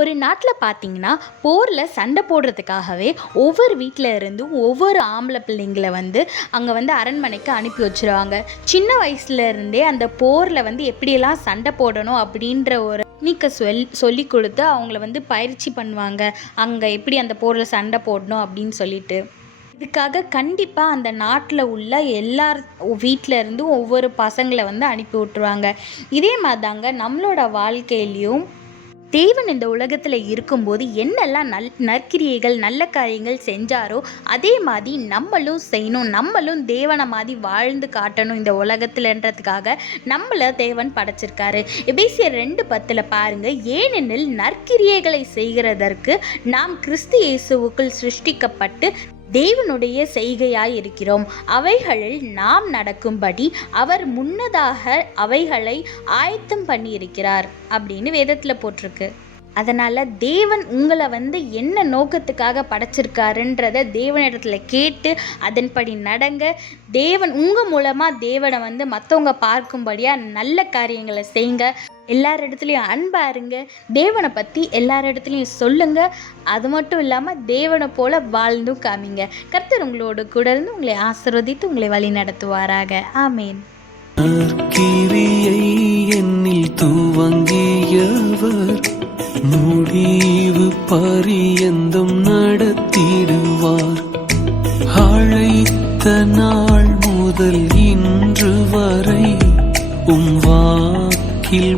ஒரு நாட்டில் பார்த்தீங்கன்னா போரில் சண்டை போடுறதுக்காகவே ஒவ்வொரு வீட்டில் இருந்தும் ஒவ்வொரு ஆம்பளை பிள்ளைங்களை அங்கே அரண்மனைக்கு அனுப்பி வச்சுருவாங்க. சின்ன வயசுலேருந்தே அந்த போரில் எப்படியெல்லாம் சண்டை போடணும் அப்படின்ற ஒரு டெக்னிக்கை சொல்லி கொடுத்து அவங்கள பயிற்சி பண்ணுவாங்க. அங்கே எப்படி அந்த போரில் சண்டை போடணும் அப்படின்னு சொல்லிட்டு. இதுக்காக கண்டிப்பாக அந்த நாட்டில் உள்ள எல்லார் வீட்டில் இருந்தும் ஒவ்வொரு பசங்களை அனுப்பி விட்ருவாங்க. இதே மாதிரி தாங்க நம்மளோட வாழ்க்கையிலையும் தேவன் இந்த உலகத்தில் இருக்கும்போது என்னெல்லாம் நற்கிரியைகள் நல்ல காரியங்கள் செஞ்சாரோ அதே மாதிரி நம்மளும் செய்யணும். நம்மளும் தேவனை மாதிரி வாழ்ந்து காட்டணும் இந்த உலகத்தில்ன்றதுக்காக நம்மளை தேவன் படைச்சிருக்காரு. எபேசியர் 2:10 பாருங்க, ஏனெனில் நற்கிரியைகளை செய்கிறதற்கு நாம் கிறிஸ்து இயேசுவுக்குள் சிருஷ்டிக்கப்பட்டு தேவனுடைய செய்கையாய் இருக்கிறோம். அவைகளில் நாம் நடக்கும்படி அவர் முன்னதாக அவைகளை ஆயத்தம் பண்ணியிருக்கிறார் அப்படின்னு வேதத்தில் போட்டிருக்கு. அதனால் தேவன் உங்களை என்ன நோக்கத்துக்காக படைச்சிருக்காருன்றதை தேவனிடத்தில் கேட்டு அதன்படி நடங்க. தேவன் உங்கள் மூலமாக தேவனை மற்றவங்க பார்க்கும்படியாக நல்ல காரியங்களை செய்யுங்க. எல்லார் இடத்துலையும் அன்பாக இருங்க. தேவனை பற்றி எல்லார் இடத்துலையும் சொல்லுங்கள். அது மட்டும் இல்லாமல் தேவனை போல வாழ்ந்தும் காமிங்க. கர்த்தர் உங்களோடு கூட இருந்து உங்களை ஆசீர்வதித்து உங்களை வழி நடத்துவாராக. ஆமேன். என்னில் துவங்கியவர் முடிவு பரியந்தம் நடத்திடுவார். அழைத்த நாள் முதல் இன்று வரை வாக்கில்